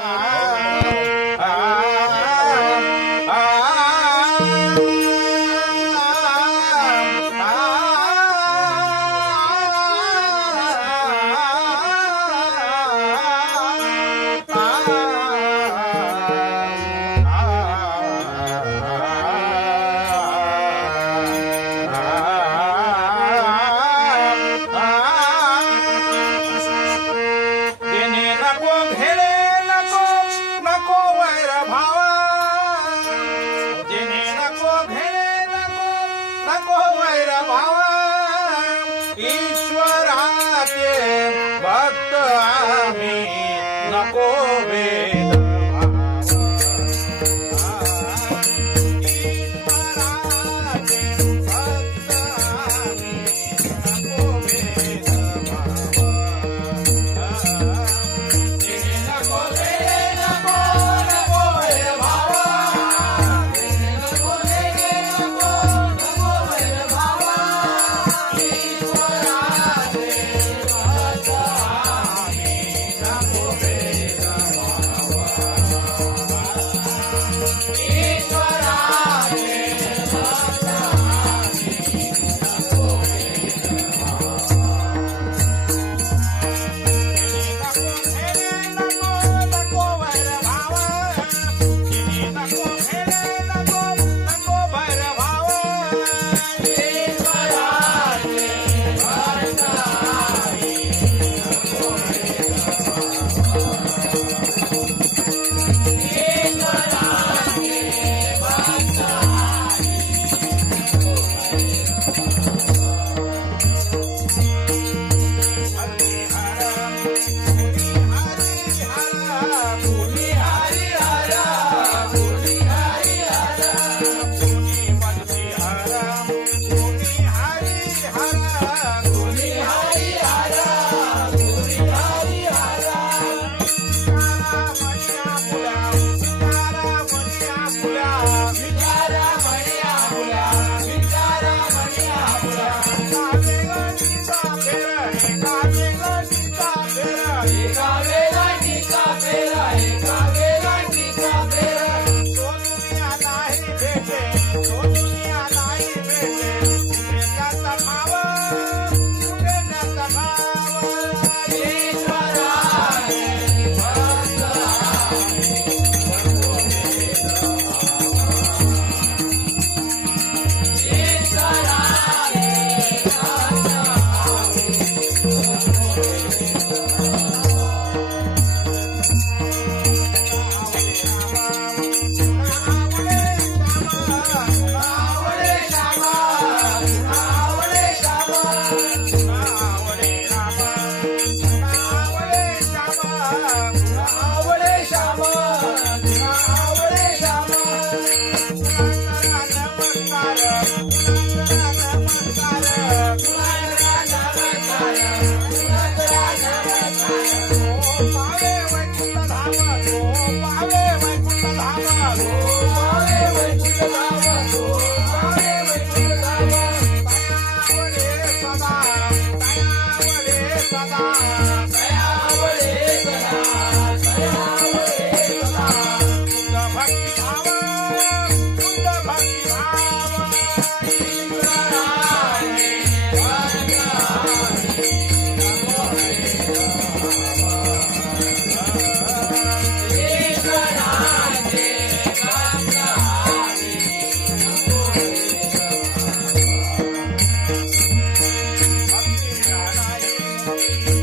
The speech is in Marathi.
तिने भावा तिने नको घेणे नको नको वैर भावा. ईश्वराचे भक्त आम्ही नको arreglar. Gaza. Thank you.